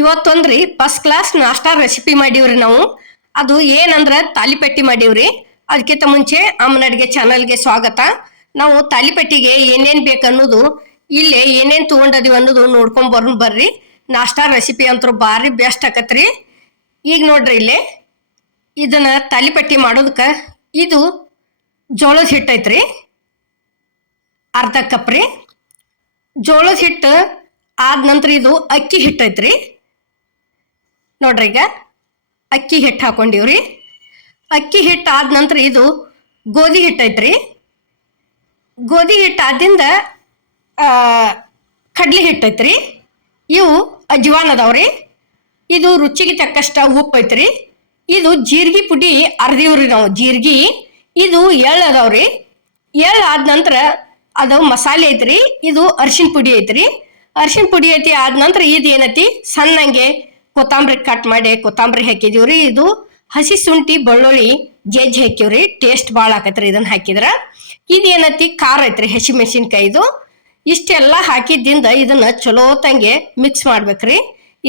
ಇವತ್ತೊಂದ್ರಿ first class ನಾಷ್ಟಾ recipe ಮಾಡೀವ್ರಿ ನಾವು. ಅದು ಏನಂದ್ರ ತಾಲಿಪಟ್ಟಿ ಮಾಡೀವ್ರಿ. ಅದಕ್ಕಿಂತ ಮುಂಚೆ ಅಮ್ಮನ ಅಡಿಗೆ ಚಾನಲ್ಗೆ ಸ್ವಾಗತ. ನಾವು ತಾಲಿಪಟ್ಟಿಗೆ ಏನೇನ್ ಬೇಕನ್ನೋದು ಇಲ್ಲೇ ಏನೇನ್ ತಗೊಂಡದೀವಿ ಅನ್ನೋದು ನೋಡ್ಕೊಂಡ್ ಬರೋಣ ಬರ್ರಿ. ನಾಷ್ಟಾ ರೆಸಿಪಿ ಅಂತೂ ಭಾರಿ ಬೆಸ್ಟ್ ಆಕತ್ರಿ. ಈಗ ನೋಡ್ರಿ ಇಲ್ಲೇ ಇದನ್ನ ತಾಲಿಪಟ್ಟಿ ಮಾಡೋದಕ್ಕ ಇದು ಜೋಳದ ಹಿಟ್ಟು ಐತ್ರಿ, ಅರ್ಧ ಕಪ್ ರೀ. ಜೋಳದ ಹಿಟ್ಟು ಆದ ನಂತರ ಇದು ಅಕ್ಕಿ ಹಿಟ್ಟು ಐತ್ರಿ. ನೋಡ್ರಿ ಈಗ ಅಕ್ಕಿ ಹಿಟ್ಟು ಹಾಕೊಂಡಿವ್ರಿ. ಅಕ್ಕಿ ಹಿಟ್ಟು ಆದ ನಂತರ ಇದು ಗೋಧಿ ಹಿಟ್ಟು ಐತ್ರಿ. ಗೋಧಿ ಹಿಟ್ಟು ಆದಿಂದ ಕಡ್ಲಿ ಹಿಟ್ಟು ಐತ್ರಿ. ಇವು ಅಜ್ವಾನ್ ಅದಾವ್ರಿ. ಇದು ರುಚಿಗೆ ತಕ್ಕಷ್ಟ ಉಪ್ಪು ಐತ್ರಿ. ಇದು ಜೀರಿಗೆ ಪುಡಿ ಅರ್ದಿವ್ರಿ ನಾವು, ಜೀರಿಗೆ. ಇದು ಎಳ್ಳು ಅದಾವ್ರಿ. ಎಳ್ಳು ಆದ ನಂತರ ಅದು ಮಸಾಲೆ ಐತ್ರಿ. ಇದು ಅರಿಶಿನ ಪುಡಿ ಐತ್ರಿ. ಅರಿಶಿನ ಪುಡಿ ಐತಿ ಆದ ನಂತರ ಇದು ಏನೈತಿ ಸಣ್ಣಂಗೆ ಕೊತ್ತಂಬರಿ ಕಟ್ ಮಾಡಿ ಕೊತ್ತಂಬರಿ ಹಾಕಿದೀವ್ರಿ. ಇದು ಹಸಿ ಶುಂಠಿ ಬೆಳ್ಳುಳ್ಳಿ ಜಜ್ಜಿ ಹಾಕಿವ್ರಿ. ಟೇಸ್ಟ್ ಭಾಳ ಆಕತ್ರಿ ಇದನ್ನ ಹಾಕಿದ್ರ. ಇದೇನೈತಿ ಖಾರ ಐತ್ರಿ, ಹಸಿ ಮೆಣಸಿನ್ಕಾಯಿದು. ಇಷ್ಟೆಲ್ಲ ಹಾಕಿದ್ದಿಂದ ಇದನ್ನ ಚಲೋ ತಂಗೆ ಮಿಕ್ಸ್ ಮಾಡ್ಬೇಕ್ರಿ.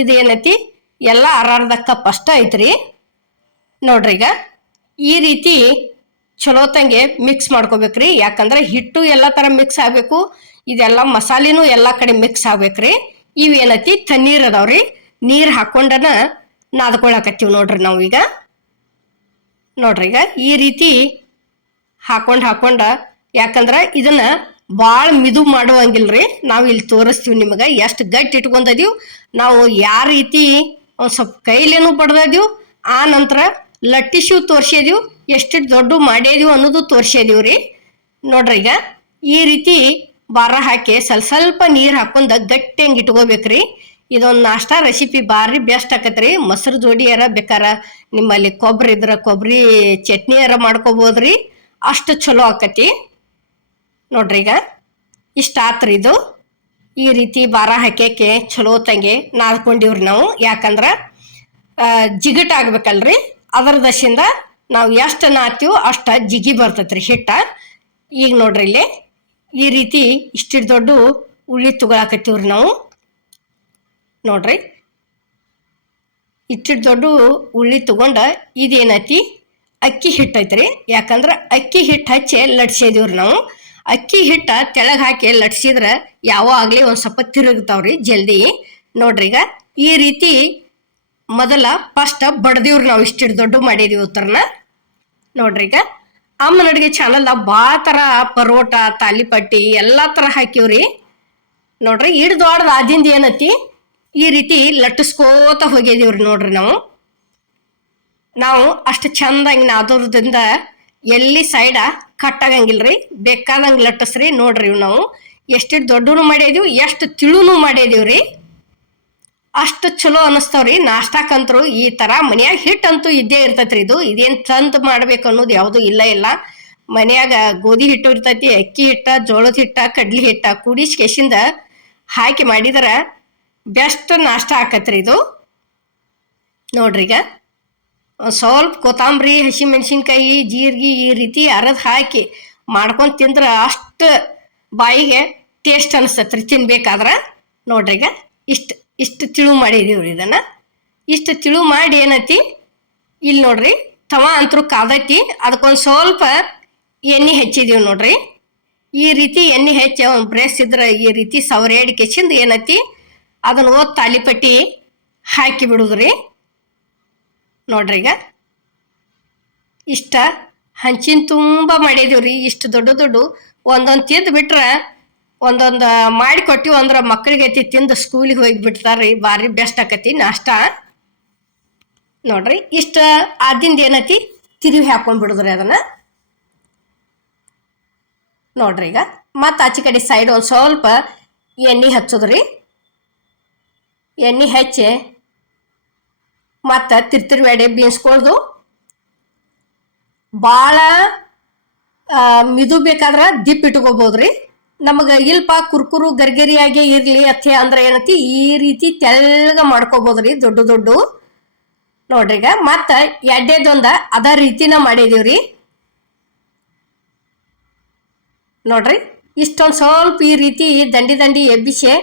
ಇದೇನೈತಿ ಎಲ್ಲ ಅರ್ಧ ಕಪ್ ಅಷ್ಟ ಐತ್ರಿ. ನೋಡ್ರಿ ಈಗ ಈ ರೀತಿ ಚಲೋ ತಂಗೆ ಮಿಕ್ಸ್ ಮಾಡ್ಕೋಬೇಕ್ರಿ. ಯಾಕಂದ್ರೆ ಹಿಟ್ಟು ಎಲ್ಲ ತರ ಮಿಕ್ಸ್ ಆಗ್ಬೇಕು, ಇದೆಲ್ಲ ಮಸಾಲೆನೂ ಎಲ್ಲ ಕಡೆ ಮಿಕ್ಸ್ ಆಗ್ಬೇಕ್ರಿ. ಇವೇನೈತಿ ತಣ್ಣೀರ್ ಅದಾವ್ರಿ. ನೀರ್ ಹಾಕೊಂಡನ ನಾದ್ಕೊಳಕತ್ತೀವಿ ನೋಡ್ರಿ ನಾವು ಈಗ. ನೋಡ್ರಿ ಈಗ ಈ ರೀತಿ ಹಾಕೊಂಡ ಯಾಕಂದ್ರ ಇದನ್ನ ಭಾಳ ಮಿದು ಮಾಡುವಂಗಿಲ್ರಿ. ನಾವು ಇಲ್ಲಿ ತೋರಿಸ್ತೀವಿ ನಿಮಗೆ ಎಷ್ಟು ಗಟ್ಟಿ ಇಟ್ಕೊಂಡದೀವಿ ನಾವು. ಯಾವ ರೀತಿ ಒಂದ್ ಸ್ವಲ್ಪ ಕೈಲೇನು ಬಡ್ದದೀವಿ, ಆ ನಂತರ ಲಟ್ಟಿಸು ತೋರ್ಸಿದೀವಿ, ಎಷ್ಟು ದೊಡ್ಡ ಮಾಡ್ಯದೀವಿ ಅನ್ನೋದು ತೋರ್ಸಿದೀವ್ರಿ. ನೋಡ್ರಿ ಈಗ ಈ ರೀತಿ ಬಾರ ಹಾಕಿ ಸ್ವಲ್ಪ ನೀರ್ ಹಾಕೊಂಡ ಗಟ್ಟಿ ಹಂಗೆ ಇಟ್ಕೋಬೇಕ್ರಿ. ಇದೊಂದು ನಾಷ್ಟಾ ರೆಸಿಪಿ ಭಾರಿ ಬೆಸ್ಟ್ ಆಕತ್ರಿ. ಮೊಸರು ಜೋಡಿಯಾರ ಬೇಕಾರ ನಿಮ್ಮಲ್ಲಿ ಕೊಬ್ಬರಿ ಇದ್ರ ಕೊಬ್ಬರಿ ಚಟ್ನಿಯಾರ ಮಾಡ್ಕೋಬೋದ್ರಿ. ಅಷ್ಟು ಚಲೋ ಆಕತಿ. ನೋಡ್ರಿ ಈಗ ಇಷ್ಟ ಆತ್ರಿ. ಇದು ಈ ರೀತಿ ಬಾರ ಹಾಕ್ಯಾಕೆ ಚಲೋ ತಂಗೆ ನಾದ್ಕೊಂಡಿವ್ರಿ ನಾವು. ಯಾಕಂದ್ರ ಜಿಗಟ್ ಆಗ್ಬೇಕಲ್ರಿ, ಅದರ ದಶಿಂದ ನಾವು ಎಷ್ಟು ನಾತೀವೋ ಅಷ್ಟ ಜಿಗಿ ಬರ್ತೈತ್ರಿ ಹಿಟ್ಟ. ಈಗ ನೋಡ್ರಿ ಇಲ್ಲಿ ಈ ರೀತಿ ಇಷ್ಟಿಟ್ಟು ದೊಡ್ಡ ಉಳ್ಳಿ ತಗೊಳಕತ್ತೀವ್ರಿ ನಾವು. ನೋಡ್ರಿ ಇಷ್ಟಿಟ್ಟು ದೊಡ್ಡ ಉಳ್ಳಿ ತಗೊಂಡ ಇದೇನೈತಿ ಅಕ್ಕಿ ಹಿಟ್ಟು ಐತ್ರಿ. ಯಾಕಂದ್ರೆ ಅಕ್ಕಿ ಹಿಟ್ಟು ಹಚ್ಚಿ ಲಟ್ಸಿದೀವ್ರಿ ನಾವು. ಅಕ್ಕಿ ಹಿಟ್ಟ ತೆಳಗ್ ಹಾಕಿ ಲಟ್ಸಿದ್ರ ಯಾವ ಆಗ್ಲಿ ಒಂದ್ ಸ್ವಲ್ಪ ತಿರುಗ್ತಾವ್ರಿ ಜಲ್ದಿ. ನೋಡ್ರಿ ಈಗ ಈ ರೀತಿ ಮೊದಲ ಫಸ್ಟ್ ಬಡ್ದಿವ್ರಿ ನಾವು. ಇಷ್ಟಿಟ್ಟು ದೊಡ್ಡ ಮಾಡಿದೀವಿ ಉತ್ತರನ. ನೋಡ್ರಿ ಈಗ ಅಮ್ಮನ ಅಡಿಗೆ ಚಾನಲ್ ಭಾಳ ತರ ಪರೋಟ ತಾಲಿಪಟ್ಟಿ ಎಲ್ಲಾ ತರ ಹಾಕಿವ್ರಿ. ನೋಡ್ರಿ ಇಡ್ ದೊಡ್ಡದ ಆದಿಂದ ಏನತಿ ಈ ರೀತಿ ಲಟ್ಟಿಸ್ಕೋತ ಹೋಗಿದೀವ್ರಿ. ನೋಡ್ರಿ ನಾವು ಅಷ್ಟು ಚಂದಂಗೆ ನಾದೋದ್ರಿಂದ ಎಲ್ಲಿ ಸೈಡ ಕಟ್ ಆಗಂಗಿಲ್ರಿ, ಬೇಕಾದಂಗೆ ಲಟ್ಟಿಸ್ರಿ. ನೋಡ್ರಿ ನಾವು ಎಷ್ಟಿಟ್ಟು ದೊಡ್ಡನು ಮಾಡಿದೀವಿ, ಎಷ್ಟು ತಿಳುನು ಮಾಡಿದೀವ್ರಿ. ಅಷ್ಟು ಚಲೋ ಅನಿಸ್ತಾವ್ರಿ ನಾಷ್ಟಾಕಂತ್ರು. ಈ ತರ ಮನ್ಯಾಗ ಹಿಟ್ಟಂತೂ ಇದ್ದೇ ಇರ್ತೈತ್ರಿ. ಇದೇನ್ ತಂದ್ ಮಾಡ್ಬೇಕು ಅನ್ನೋದು ಯಾವುದು ಇಲ್ಲ. ಮನ್ಯಾಗ ಗೋಧಿ ಹಿಟ್ಟು ಇರ್ತೈತಿ, ಅಕ್ಕಿ ಹಿಟ್ಟ, ಜೋಳದ ಹಿಟ್ಟ, ಕಡ್ಲಿ ಹಿಟ್ಟ ಕೂಡಿಸಿ ಕೆಸಿಂದ ಹಾಕಿ ಮಾಡಿದ್ರ ಬೆಸ್ಟ್ ನಾಷ್ಟಾ ಆಕತ್ರಿ ಇದು. ನೋಡ್ರಿ ಈಗ ಸ್ವಲ್ಪ ಕೊತ್ತಂಬರಿ ಹಸಿ ಮೆಣಸಿನ್ಕಾಯಿ ಜೀರಿಗೆ ಈ ರೀತಿ ಅರದ್ ಹಾಕಿ ಮಾಡ್ಕೊಂಡ್ ತಿಂದ್ರ ಅಷ್ಟು ಬಾಯಿಗೆ ಟೇಸ್ಟ್ ಅನಿಸ್ತತ್ರಿ ತಿನ್ಬೇಕಾದ್ರ. ನೋಡ್ರಿ ಈಗ ಇಷ್ಟು ತಿಳು ಮಾಡಿದೀವ್ರಿ ಇದನ್ನ. ಇಷ್ಟು ತಿಳು ಮಾಡಿ ಏನೈತಿ ಇಲ್ಲಿ ನೋಡ್ರಿ ತವ ಅಂತರೂ ಕಾದೈತಿ. ಅದಕ್ಕೊಂದು ಸ್ವಲ್ಪ ಎಣ್ಣೆ ಹಚ್ಚಿದೀವಿ ನೋಡ್ರಿ. ಈ ರೀತಿ ಎಣ್ಣೆ ಹೆಚ್ಚಿ ಬ್ರೆಸ್ ಇದ್ರ ಈ ರೀತಿ ಸವರೇಡಿ ಕೆಚಿಂದ ಏನೈತಿ ಅದನ್ನ ತಾಲಿಪಟ್ಟಿ ಹಾಕಿ ಬಿಡುದ್ರಿ. ನೋಡ್ರಿ ಈಗ ಇಷ್ಟ ಹಂಚಿನ ತುಂಬಾ ಮಾಡಿದೀವ್ರಿ. ಇಷ್ಟು ದೊಡ್ಡ ಒಂದೊಂದು ತಿಂದು ಬಿಟ್ರ ಒಂದೊಂದು ಮಾಡಿ ಕೊಟ್ಟಿವಿ ಅಂದ್ರ ಮಕ್ಕಳಿಗೆ ಐತಿ ತಿಂದು ಸ್ಕೂಲಿಗೆ ಹೋಗಿ ಬಿಡ್ತಾರ್ರಿ. ಭಾರಿ ಬೆಸ್ಟ್ ಆಕತಿ ನಾಷ್ಟಾ. ನೋಡ್ರಿ ಇಷ್ಟ ಆದಿಂದ ಏನೈತಿ ತಿರುವಿ ಹಾಕೊಂಡ್ ಬಿಡುದ್ರಿ ಅದನ್ನ. ನೋಡ್ರಿ ಈಗ ಮತ್ತ ಆಚೆ ಕಡೆ ಸೈಡ್ ಒಂದ್ ಸ್ವಲ್ಪ ಎಣ್ಣೆ ಹಚ್ಚೋದ್ರಿ. ಎಣ್ಣೆ ಹಚ್ಚಿ ಮತ್ತ ತಿರ್ತಿರ್ಬೇಡಿ ಬೀನ್ಸ್ಕೊಳ್ದು. ಭಾಳ ಮಿದು ಬೇಕಾದ್ರ ದಿಪ್ ಇಟ್ಕೋಬೋದ್ರಿ. ನಮಗ ಇಲ್ಪ ಕುರ್ಕುರು ಗರ್ಗರಿಯಾಗಿ ಇರ್ಲಿ ಅತ್ತೆ ಅಂದ್ರೆ ಏನತಿ ಈ ರೀತಿ ತೆಳ್ಳಗ ಮಾಡ್ಕೋಬೋದ್ರಿ ದೊಡ್ಡ. ನೋಡ್ರಿ ಈಗ ಮತ್ತ ಎಡ್ಡೆದೊಂದ ಅದ ರೀತಿನ ಮಾಡಿದೀವ್ರಿ. ನೋಡ್ರಿ ಇಷ್ಟೊಂದು ಸ್ವಲ್ಪ ಈ ರೀತಿ ದಂಡಿ ಎಬ್ಬಿಸಿ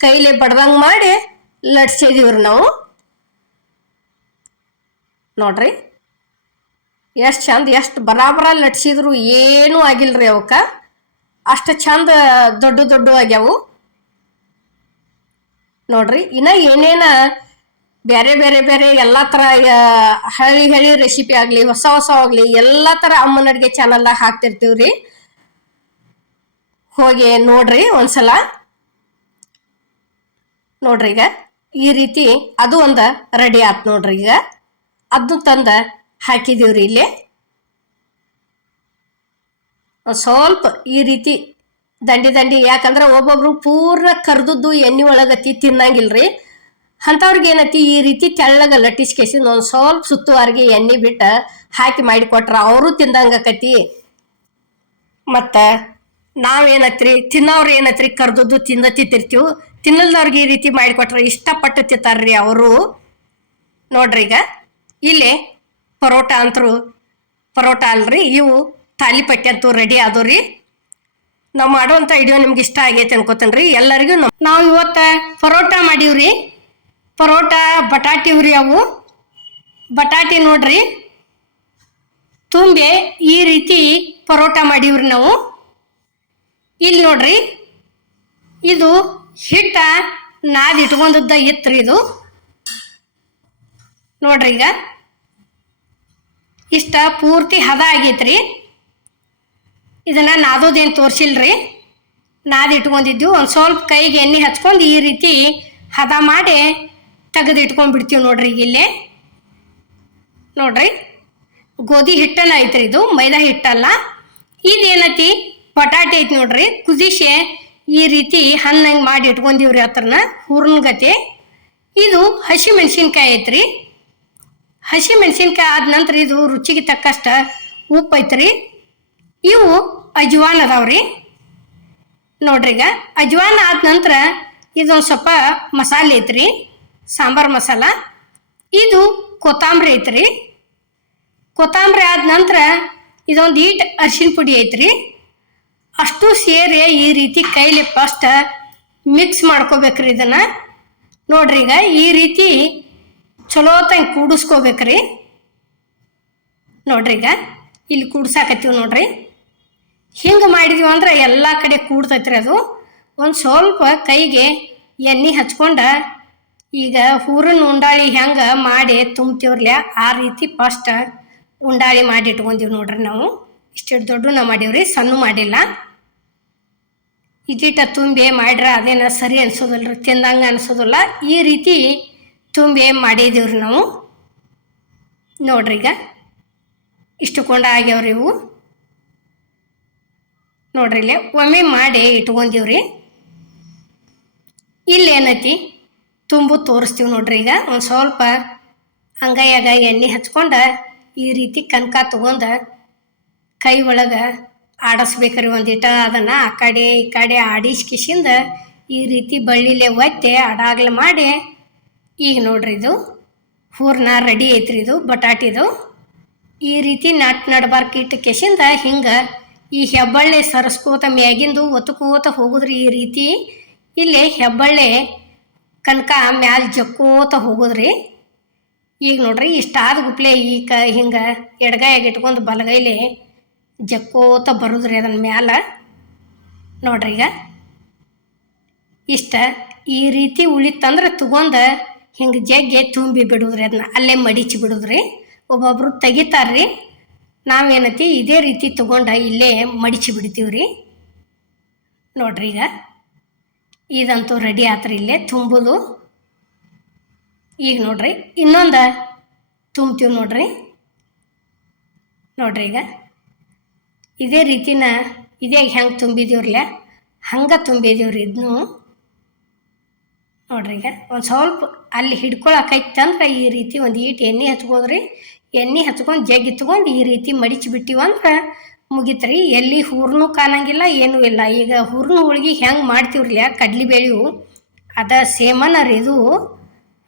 ಕೈಲಿ ಬಡ್ದಂಗ್ ಮಾಡಿ ಲಟ್ಸಿದೀವ್ರಿ ನಾವು. ನೋಡ್ರಿ ಎಷ್ಟು ಚಂದ, ಎಷ್ಟು ಬರಾಬರ ಲಟ್ಸಿದ್ರು ಏನೂ ಆಗಿಲ್ರಿ ಅವಕ್ಕ. ಅಷ್ಟು ಚಂದ ದೊಡ್ಡ ದೊಡ್ಡ ಆಗ್ಯಾವು ನೋಡ್ರಿ. ಇನ್ನ ಏನೇನ ಬೇರೆ ಬೇರೆ ಬೇರೆ ಎಲ್ಲಾ ತರ ಹಳಿ ಹಳಿ ರೆಸಿಪಿ ಆಗ್ಲಿ, ಹೊಸ ಹೊಸ ಆಗ್ಲಿ, ಎಲ್ಲಾ ತರ ಅಮ್ಮನ ಅಡ್ಗೆ ಚಾನಲ್ದಾಗ ಹಾಕ್ತಿರ್ತೀವ್ರಿ. ಹೋಗಿ ನೋಡ್ರಿ ಒಂದ್ಸಲ. ನೋಡ್ರಿ ಈಗ ಈ ರೀತಿ ಅದು ಒಂದ ರೆಡಿ ಆತ್ ನೋಡ್ರಿ. ಈಗ ಅದು ತಂದ ಹಾಕಿದೀವ್ರಿ ಇಲ್ಲಿ. ಸ್ವಲ್ಪ ಈ ರೀತಿ ದಂಡಿ ದಂಡಿ, ಯಾಕಂದ್ರೆ ಒಬ್ಬೊಬ್ರು ಪೂರ್ಣ ಕರ್ದದ್ದು ಎಣ್ಣೆ ಒಳಗತಿ ತಿನ್ನಂಗಿಲ್ರಿ. ಅಂಥವ್ರಿಗೆ ಏನತಿ ಈ ರೀತಿ ತೆಳ್ಳಗ ಲಟ್ಟಿಸ್ಕೇಸಿ ಒಂದ್ ಸ್ವಲ್ಪ ಸುತ್ತುವಾರಿಗೆ ಎಣ್ಣೆ ಬಿಟ್ಟ ಹಾಕಿ ಮಾಡಿಕೊಟ್ರ ಅವರು ತಿಂದಂಗಕತಿ. ಮತ್ತ ನಾವೇನತ್ರಿ ತಿನ್ನೋರು ಏನತ್ರಿ ಕರ್ದದ್ದು ತಿಂತೀವಿ, ತಿನ್ನಲ್ದವ್ರಿಗೆ ಈ ರೀತಿ ಮಾಡಿಕೊಟ್ರ ಇಷ್ಟಪಟ್ಟು ತಿಂತಾರ್ರಿ ಅವರು. ನೋಡ್ರಿ ಈಗ ಇಲ್ಲಿ ಪರೋಟ ಅಂತರು, ಪರೋಟ ಅಲ್ರಿ ಇವು ತಾಲಿಪಟ್ಟಿ ಅಂತೂ ರೆಡಿ ಆದವ್ರಿ. ನಾವು ಮಾಡುವಂಥ ವಿಡಿಯೋ ನಿಮ್ಗೆ ಇಷ್ಟ ಆಗೈತೆ ಅನ್ಕೋತೇನ್ರಿ. ಎಲ್ಲರಿಗೂ ನಾವು ಇವತ್ತ ಪರೋಟ ಮಾಡೀವ್ರಿ. ಪರೋಟ ಬಟಾಟಿ ಉರಿ, ಅವು ಬಟಾಟಿ ನೋಡ್ರಿ ತುಂಬೆ ಈ ರೀತಿ ಪರೋಟ ಮಾಡೀವ್ರಿ ನಾವು. ಇಲ್ಲಿ ನೋಡ್ರಿ ಇದು ಹಿಟ್ಟ ನಾದಿ ಇಟ್ಕೊಂಡದ್ದ ಇತ್ರಿ ಇದು. ನೋಡ್ರಿ ಈಗ ಇಷ್ಟ ಪೂರ್ತಿ ಹದ ಆಗೈತ್ರಿ. ಇದನ್ನ ನಾದೋದೇನು ತೋರಿಸಿಲ್ರಿ, ನಾದಿ ಇಟ್ಕೊಂಡಿದ್ದೀವಿ. ಒಂದು ಸ್ವಲ್ಪ ಕೈಗೆ ಎಣ್ಣೆ ಹಚ್ಕೊಂಡು ಈ ರೀತಿ ಹದ ಮಾಡಿ ತೆಗೆದು ಇಟ್ಕೊಂಡ್ಬಿಡ್ತೀವಿ ನೋಡ್ರಿ. ಈಗ ಇಲ್ಲೇ ನೋಡ್ರಿ ಗೋಧಿ ಹಿಟ್ಟನ ಐತ್ರಿ, ಇದು ಮೈದಾ ಹಿಟ್ಟಲ್ಲ. ಇದೇನೈತಿ ಬಟಾಟೆ ಐತಿ ನೋಡ್ರಿ, ಕುದಿಸಿ ಈ ರೀತಿ ಹಣ್ಣಂಗೆ ಮಾಡಿ ಇಟ್ಕೊಂಡಿವ್ರಿ ಹತ್ರನ ಹೂರ್ಣಗತೆ. ಇದು ಹಸಿ ಮೆಣಸಿನ್ಕಾಯಿ ಐತ್ರಿ. ಹಸಿ ಮೆಣಸಿನ್ಕಾಯಿ ಆದ ನಂತರ ಇದು ರುಚಿಗೆ ತಕ್ಕಷ್ಟ ಉಪ್ಪು ಐತ್ರಿ. ಇವು ಅಜ್ವಾನ್ ಅದಾವ್ರಿ. ನೋಡ್ರಿ ಈಗ ಅಜ್ವಾನ್ ಆದ ನಂತರ ಇದೊಂದು ಸ್ವಲ್ಪ ಮಸಾಲೆ ಐತ್ರಿ, ಸಾಂಬಾರ್ ಮಸಾಲ. ಇದು ಕೊತ್ತಂಬರಿ ಐತ್ರಿ. ಕೊತ್ತಂಬರಿ ಆದ ನಂತರ ಇದೊಂದು ಈಟ್ ಅರಿಶಿನ ಪುಡಿ ಐತ್ರಿ. ಅಷ್ಟು ಸೇರಿ ಈ ರೀತಿ ಕೈಲಿ ಫಸ್ಟ್ ಮಿಕ್ಸ್ ಮಾಡ್ಕೋಬೇಕ್ರಿ ಇದನ್ನ. ನೋಡ್ರಿ ಈಗ ಈ ರೀತಿ ಚಲೋ ತಂಗ ಕೂಡಿಸ್ಕೋಬೇಕ್ರಿ. ನೋಡ್ರಿ ಈಗ ಇಲ್ಲಿ ಕೂಡ್ಸಾಕತ್ತೀವಿ ನೋಡ್ರಿ. ಹಿಂಗೆ ಮಾಡಿದೀವಿ ಅಂದ್ರೆ ಎಲ್ಲ ಕಡೆ ಕೂಡ್ತೈತ್ರಿ ಅದು. ಒಂದು ಸ್ವಲ್ಪ ಕೈಗೆ ಎಣ್ಣೆ ಹಚ್ಕೊಂಡ ಈಗ ಹೂರನ್ ಉಂಡಾಳಿ ಹೆಂಗೆ ಮಾಡಿ ತುಂಬ್ತೀವ್ರಲ್ಲ ಆ ರೀತಿ ಫಸ್ಟ್ ಉಂಡಾಳಿ ಮಾಡಿ ಇಟ್ಕೊಂತೀವಿ ನೋಡ್ರಿ ನಾವು. ಇಷ್ಟು ದೊಡ್ಡ ನಾವು ಮಾಡೀವ್ರಿ, ಸಣ್ಣ ಮಾಡಿಲ್ಲ. ಇದಿಟ ತುಂಬಿ ಮಾಡ್ರ ಅದೇನ ಸರಿ ಅನ್ಸೋದಲ್ರಿ, ತಿಂದಂಗೆ ಅನ್ಸೋದಿಲ್ಲ. ಈ ರೀತಿ ತುಂಬಿ ಮಾಡಿದೀವ್ರಿ ನಾವು. ನೋಡ್ರಿ ಈಗ ಇಷ್ಟು ಕೊಂಡ ಆಗ್ಯಾವ್ರಿ ಇವು. ನೋಡ್ರಿ ಇಲ್ಲೇ ಒಮ್ಮೆ ಮಾಡಿ ಇಟ್ಕೊಂಡಿವ್ರಿ. ಇಲ್ಲೇನೈತಿ ತುಂಬು ತೋರಿಸ್ತೀವಿ ನೋಡ್ರಿ. ಈಗ ಒಂದು ಸ್ವಲ್ಪ ಅಂಗೈಯಾಗ ಎಣ್ಣೆ ಹಚ್ಕೊಂಡ ಈ ರೀತಿ ಕನಕ ತಗೊಂಡ ಕೈ ಒಳಗೆ ಆಡಿಸ್ಬೇಕ್ರಿ ಒಂದಿಟ. ಅದನ್ನು ಆ ಕಡೆ ಈ ಕಡೆ ಆಡಿಸ್ಕಿಸಿಂದ ಈ ರೀತಿ ಬಳ್ಳಿಲೆ ಒತ್ತೆ ಅಡಾಗ್ಲ ಮಾಡಿ. ಈಗ ನೋಡ್ರಿ ಇದು ಹೂರ್ಣ ರೆಡಿ ಐತ್ರಿ. ಇದು ಬಟಾಟಿದು ಈ ರೀತಿ ನಡ್ಬಾರ್ಕ್ ಇಟ್ಟು ಕೆಸಿಂದ ಹಿಂಗೆ ಈ ಹೆಬ್ಬಳ್ಳಿ ಸರಸ್ಕೋತ ಮ್ಯಾಗಿಂದು ಒತ್ಕೋತ ಹೋಗುದ್ರಿ. ಈ ರೀತಿ ಇಲ್ಲಿ ಹೆಬ್ಬಳ್ಳಿ ಕನಕ ಮ್ಯಾಲ ಜಕ್ಕೋತ ಹೋಗೋದ್ರಿ. ಈಗ ನೋಡ್ರಿ ಇಷ್ಟಾದ ಗುಪ್ಲೆ ಈಗ ಹಿಂಗೆ ಎಡಗೈಯಾಗ ಇಟ್ಕೊಂಡು ಬಲಗೈಲಿ ಜಕ್ಕೋತ ಬರೋದ್ರಿ ಅದನ್ನ ಮ್ಯಾಲ. ನೋಡ್ರಿ ಈಗ ಇಷ್ಟ ಈ ರೀತಿ ಉಳಿತಂದ್ರೆ ತಗೊಂಡ ಹಿಂಗೆ ಜಗ್ಗಿ ತುಂಬಿ ಬಿಡುದ್ರಿ, ಅದನ್ನ ಅಲ್ಲೇ ಮಡಿಚಿ ಬಿಡುದ್ರಿ. ಒಬ್ಬೊಬ್ರು ತೆಗಿತಾರ್ರಿ, ನಾವೇನತಿ ಇದೇ ರೀತಿ ತಗೊಂಡ ಇಲ್ಲೇ ಮಡಿಚಿ ಬಿಡ್ತೀವ್ರಿ. ನೋಡ್ರಿ ಈಗ ಇದಂತೂ ರೆಡಿ ಆತ್ರಿ ಇಲ್ಲೇ ತುಂಬುದು. ಈಗ ನೋಡ್ರಿ ಇನ್ನೊಂದು ತುಂಬ್ತೀವಿ ನೋಡ್ರಿ. ನೋಡ್ರಿ ಈಗ ಇದೇ ರೀತಿನ ಇದೇ ಹೆಂಗೆ ತುಂಬಿದೀವ್ರಲ್ಲ ಹಂಗೆ ತುಂಬಿದೀವ್ರಿ ಇದನ್ನು. ನೋಡ್ರಿ ಈಗ ಒಂದು ಸ್ವಲ್ಪ ಅಲ್ಲಿ ಹಿಡ್ಕೊಳಕೈತಂದ್ರೆ ಈ ರೀತಿ ಒಂದು ಈಟ್ ಎಣ್ಣೆ ಹಚ್ಕೋದ್ರಿ. ಎಣ್ಣೆ ಹಚ್ಕೊಂಡು ಜಗ್ಗಿ ತೊಗೊಂಡು ಈ ರೀತಿ ಮಡಿಚಿ ಬಿಟ್ಟಿವಂದ್ರೆ ಮುಗಿತ್ರಿ. ಎಲ್ಲಿ ಹೂರ್ನೂ ಕಾಣಂಗಿಲ್ಲ ಏನೂ ಇಲ್ಲ. ಈಗ ಹೂರ್ನ ಹೋಳ್ಗೆ ಹೆಂಗೆ ಮಾಡ್ತೀವ್ರಲ್ಲ ಕಡ್ಲಿ ಬೇಳೆವು ಅದ ಸೇಮನ ರೀ ಇದು.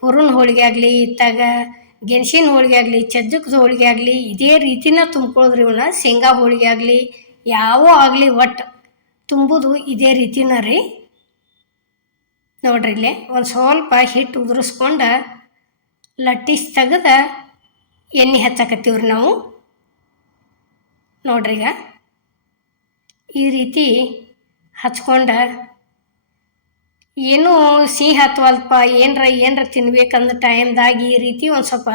ಹೂರ್ನ ಹೋಳಿಗೆ ಆಗಲಿ, ಇತ್ತಾಗ ಗೆಣಸಿನ ಹೋಳಿಗೆ ಆಗಲಿ, ಚಜ್ಜಕದ ಹೋಳಿಗೆ ಆಗಲಿ ಇದೇ ರೀತಿನ ತುಂಬ್ಕೊಳ್ಳೋದ್ರಿ. ಇವನ್ನ ಶೇಂಗಾ ಹೋಳಿಗೆ ಆಗಲಿ ಯಾವೋ ಆಗಲಿ ಒಟ್ಟು ತುಂಬೋದು ಇದೇ ರೀತಿನ ರೀ. ನೋಡ್ರಿ ಇಲ್ಲೇ ಒಂದು ಸ್ವಲ್ಪ ಹಿಟ್ಟು ಉದುರಿಸ್ಕೊಂಡು ಲಟ್ಟಿಸಿ ತೆಗೆದ ಎಣ್ಣೆ ಹಚ್ಚಾಕತ್ತೀವ್ರಿ ನಾವು. ನೋಡ್ರಿ ಈಗ ಈ ರೀತಿ ಹಚ್ಕೊಂಡು ಏನೂ ಸಿಹಿ ಹತ್ವಲ್ಪ ಏನರ ತಿನ್ಬೇಕಂದ್ರೆ ಟೈಮ್ದಾಗ ಈ ರೀತಿ ಒಂದು ಸ್ವಲ್ಪ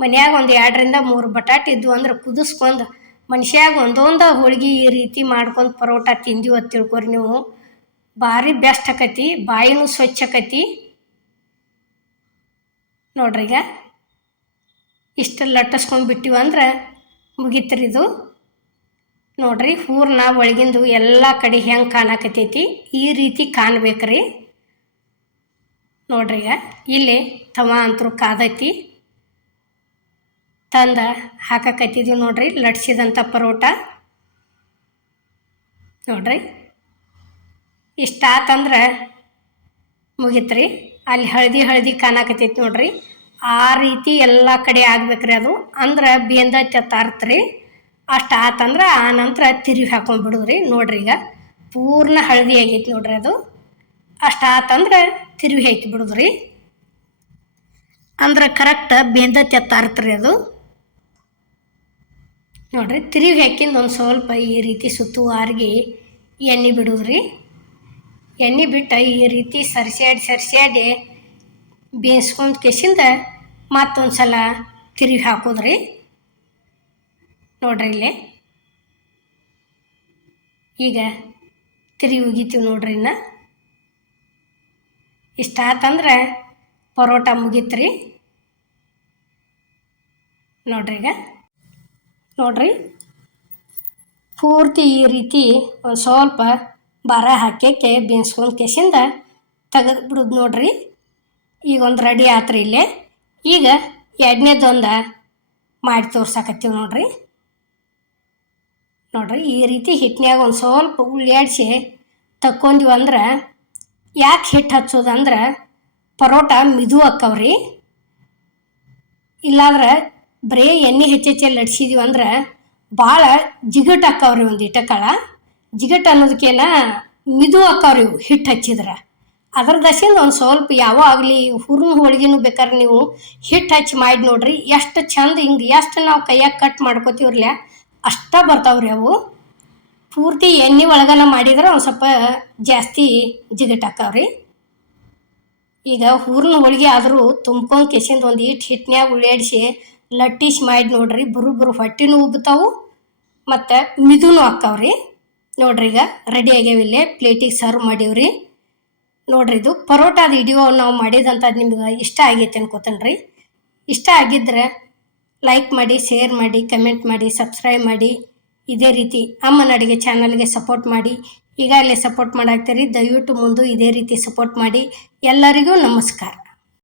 ಮನ್ಯಾಗ ಒಂದು 2ರಿಂದ 3 ಬಟಾಟೆ ಇದ್ವು ಅಂದ್ರೆ ಕುದಿಸ್ಕೊಂಡು ಮನುಷ್ಯಾಗ ಒಂದೊಂದು ಹೋಳ್ಗೆ ಈ ರೀತಿ ಮಾಡ್ಕೊಂಡು ಪರೋಟ ತಿಂದೀವಿ ಅಂತ ತಿಳ್ಕೊರಿ ನೀವು. ಭಾರಿ ಬೆಸ್ಟ್ ಆಕತಿ, ಬಾಯಿನೂ ಸ್ವಚ್ಛ ಆಕತಿ. ನೋಡ್ರಿ ಈಗ ಇಷ್ಟು ಲಟ್ಟಿಸ್ಕೊಂಡು ಬಿಟ್ಟಿವಂದ್ರೆ ಮುಗೀತ್ರಿ ಇದು. ನೋಡ್ರಿ ಹೂರ್ಣ ಒಳಗಿಂದು ಎಲ್ಲ ಕಡೆ ಹೆಂಗೆ ಕಾಣಕತ್ತೈತಿ ಈ ರೀತಿ ಕಾಣ್ಬೇಕ್ರಿ. ನೋಡ್ರಿ ಈಗ ಇಲ್ಲಿ ತವ ಅಂತರೂ ಕಾದೈತಿ, ತಂದ ಹಾಕಕತ್ತಿದ್ದೀವಿ ನೋಡ್ರಿ ಲಟ್ಸಿದಂಥ ಪರೋಟ. ನೋಡ್ರಿ ಇಷ್ಟಾತಂದ್ರೆ ಮುಗೀತ್ರಿ. ಅಲ್ಲಿ ಹಳದಿ ಕಾಣಕತ್ತೈತಿ ನೋಡ್ರಿ, ಆ ರೀತಿ ಎಲ್ಲ ಕಡೆ ಆಗ್ಬೇಕ್ರಿ ಅದು. ಅಂದ್ರೆ ಬೇಂದೈತಿ ಅರ್ಥ. ಅಷ್ಟು ಆತಂದ್ರೆ ಆ ನಂತರ ತಿರುವಿ ಹಾಕೊಂಡ್ಬಿಡುದ್ರಿ. ನೋಡ್ರಿ ಈಗ ಪೂರ್ಣ ಹಳದಿ ಆಗೈತಿ ನೋಡ್ರಿ ಅದು. ಅಷ್ಟು ಆತಂದ್ರೆ ತಿರುವಿ ಹಾಕಿಬಿಡುದ್ರಿ. ಅಂದ್ರೆ ಕರೆಕ್ಟ್ ಬೆಂದೈತಿ ಅರ್ಥ ಅದು. ನೋಡ್ರಿ ತಿರುವಿ ಹಾಕಿಂದ ಒಂದು ಸ್ವಲ್ಪ ಈ ರೀತಿ ಸುತ್ತುವಾರಿಗೆ ಎಣ್ಣೆ ಬಿಡುದ್ರಿ. ಎಣ್ಣೆ ಬಿಟ್ಟು ಈ ರೀತಿ ಸರಿಸ್ಯಾಡಿ ಬೇಯಿಸ್ಕೊಂಡು ಕೆಸಿಂದ ಮತ್ತೊಂದು ಸಲ ತಿರುವಿ ಹಾಕೋದ್ರಿ. ನೋಡ್ರಿ ಇಲ್ಲೇ ಈಗ ತಿರುವಿ ಉಗಿತೀವಿ ನೋಡ್ರಿ. ಇನ್ನು ಇಷ್ಟಾತಂದ್ರೆ ಪರೋಟ ಮುಗೀತ್ರಿ. ನೋಡ್ರಿ ಈಗ ನೋಡ್ರಿ ಪೂರ್ತಿ ಈ ರೀತಿ ಒಂದು ಸ್ವಲ್ಪ ಭಾರ ಹಾಕ್ಯಕ್ಕೆ ಬೇಯಿಸ್ಕೊಂಡು ಕೆಸಿಂದ ತೆಗೆದು ಬಿಡೋದು ನೋಡ್ರಿ. ಈಗ ಒಂದು ರೆಡಿ ಆತ್ರಿ ಇಲ್ಲೇ. ಈಗ ಎರಡನೇದೊಂದು ಮಾಡಿ ತೋರ್ಸಾಕತ್ತೀವಿ ನೋಡ್ರಿ. ನೋಡ್ರಿ ಈ ರೀತಿ ಹಿಟ್ಟಿನ್ಯಾಗ ಒಂದು ಸ್ವಲ್ಪ ಉಳ್ಳಾಡಿಸಿ ತಕ್ಕೊಂದಿವಿ ಅಂದ್ರೆ, ಯಾಕೆ ಹಿಟ್ಟು ಹಚ್ಚೋದಂದ್ರೆ ಪರೋಟ ಮಿದು ಆಕ್ಕವ್ರಿ. ಇಲ್ಲಾಂದ್ರೆ ಬರೀ ಎಣ್ಣೆ ಹೆಚ್ಚೆಚ್ಚೆ ಲಟ್ಸಿದೀವಿ ಅಂದ್ರೆ ಭಾಳ ಜಿಗಟ್ ಆಕ್ಕವ್ರಿ. ಒಂದು ಇಟ್ಟಕಾಳ ಜಿಗಟ್ ಅನ್ನೋದಕ್ಕೇನ ಮಿದು ಆಕ್ಕವ್ರಿ ಇವು ಹಿಟ್ಟು ಹಚ್ಚಿದ್ರೆ. ಅದ್ರ ದಶಿಂದ ಒಂದು ಸ್ವಲ್ಪ ಯಾವ ಆಗಲಿ ಹುರ್ನ ಹೋಳಿಗೆನೂ ಬೇಕಾದ್ರೆ ನೀವು ಹಿಟ್ಟು ಹಚ್ಚಿ ಮಾಡಿ ನೋಡ್ರಿ, ಎಷ್ಟು ಚಂದ ಹಿಂಗೆ ಎಷ್ಟು ನಾವು ಕೈಯಾಗ ಕಟ್ ಮಾಡ್ಕೋತೀವ್ರಲ್ಲ ಅಷ್ಟ ಬರ್ತಾವ್ರಿ ಅವು. ಪೂರ್ತಿ ಎಣ್ಣೆ ಒಳಗನ ಮಾಡಿದ್ರೆ ಒಂದು ಸ್ವಲ್ಪ ಜಾಸ್ತಿ ಜಿಗಟ್ ಆಕ್ಕವ್ರಿ. ಈಗ ಹೂರ್ನ ಹೋಳಿಗೆ ಆದರೂ ತುಂಬ್ಕೊಂಡು ಕೆಸಿಂದ ಒಂದು ಹಿಟ್ಟಿನ್ಯಾಗ ಉಳ್ಳಾಡಿಸಿ ಲಟ್ಟಿಸಿ ಮಾಡಿ ನೋಡ್ರಿ, ಬರು ಹೊಟ್ಟಿನೂ ಉಬ್ತಾವು ಮತ್ತು ಮಿದುನೂ ಆಕ್ಕವ್ರಿ. ನೋಡ್ರಿ ಈಗ ರೆಡಿ ಆಗ್ಯಾವಿಲ್ಲೇ ಪ್ಲೇಟಿಗೆ ಸರ್ವ್ ಮಾಡೀವ್ರಿ. ನೋಡ್ರಿ ಇದು ಪರೋಟಾದ ವಿಡಿಯೋ ನಾವು ಮಾಡಿದಂಥದ್ದು ನಿಮ್ಗೆ ಇಷ್ಟ ಆಗೈತೆ ಅನ್ಕೋತೇನೆ. ಇಷ್ಟ ಆಗಿದ್ರೆ ಲೈಕ್ ಮಾಡಿ, ಶೇರ್ ಮಾಡಿ, ಕಮೆಂಟ್ ಮಾಡಿ, ಸಬ್ಸ್ಕ್ರೈಬ್ ಮಾಡಿ. ಇದೇ ರೀತಿ ಅಮ್ಮನ ಅಡುಗೆ ಚಾನಲ್ಗೆ ಸಪೋರ್ಟ್ ಮಾಡಿ. ಈಗಾಗಲೇ ಸಪೋರ್ಟ್ ಮಾಡಾಕ್ತೀರಿ, ದಯವಿಟ್ಟು ಮುಂದೆ ಇದೇ ರೀತಿ ಸಪೋರ್ಟ್ ಮಾಡಿ. ಎಲ್ಲರಿಗೂ ನಮಸ್ಕಾರ.